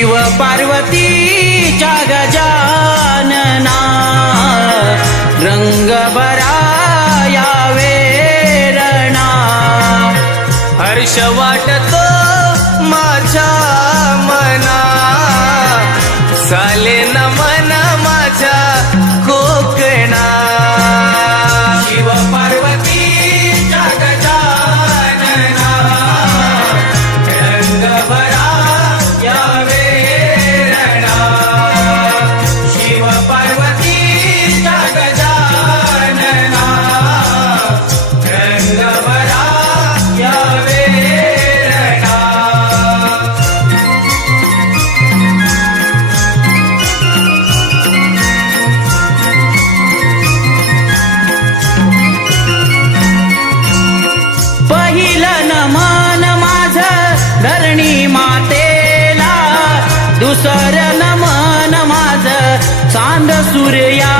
शिव पार्वतीच्या गजानना रंग भराया वेरणा हर्ष वाटतो माझ्या मना चाले नमन माझ्या कोकणा शिव पार्वतीच्या गजानना रंग भराया वेरणा शिव पार्वतीच्या गजानना रंग भराया वेरणा पहिलं नमन माझं धरणी मातेला दुसरं नमन माझं चांद सूर्या